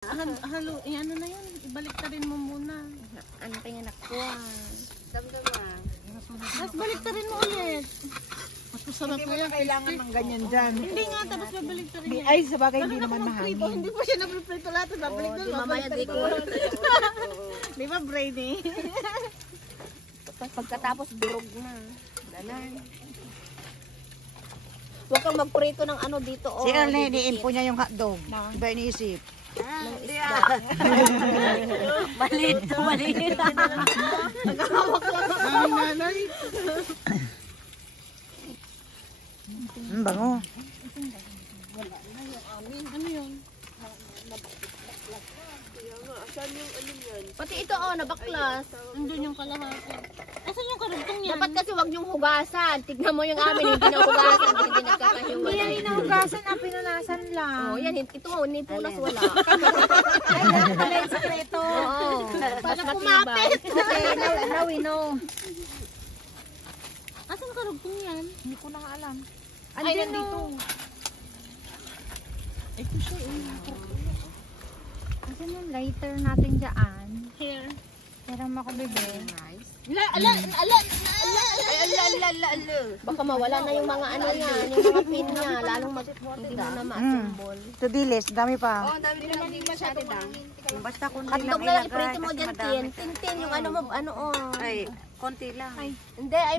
Halo, ano na yan, ibalik ta rin mo muna. Ano pa yung nakuha? Damdaman. Tapos balik ta rin mo ulit. Mas masarap Hindi na mo yan. na kailangan ng ganyan dyan. Hindi nga, tapos babalik ta rin yan. Ay, sa bagay hindi naman mahangin. Hindi pa siya napiprito lahat. Babalik na, Mamaya di ko. Di ba, Brady? Pagkatapos durog na. Ganan. Huwag kang magprito ng ano dito. Si Ernie, iniimpo niya yung hotdog. Iba iniisip. Malit. Nagahawak lang ang nanay. Bango. Ano yun? Pati ito nabaklas. Nandun yung kalahati. Asan yung karugtong yan? Dapat kasi wag yung hugasan. Tignan mo yung amin, hindi na hugasan, hindi nagkakahiwalay. Hindi yan inahugasan, ang pinunasan lang. Oh, yan, ito hindi punas wala. Ay, ganun pala yung sekreto. Oo. Para kumapit. Okay, now we know. Asan karugtong yan? Hindi ko na alam. Ay, nandito. Ito siya Asan yung lighter natin dyan? Here. Pero makabibig. Ala. Baka mawala na yung mga ano niya, yung mga pin niya, lalong hindi mo na ma-assemble. To dilis, dami pa. Dami naman din masyado Basta kunti Hotdog na lang, iprito mo dyan, tin. Tin, yung ano mo, Ay, konti lang. Hindi, ay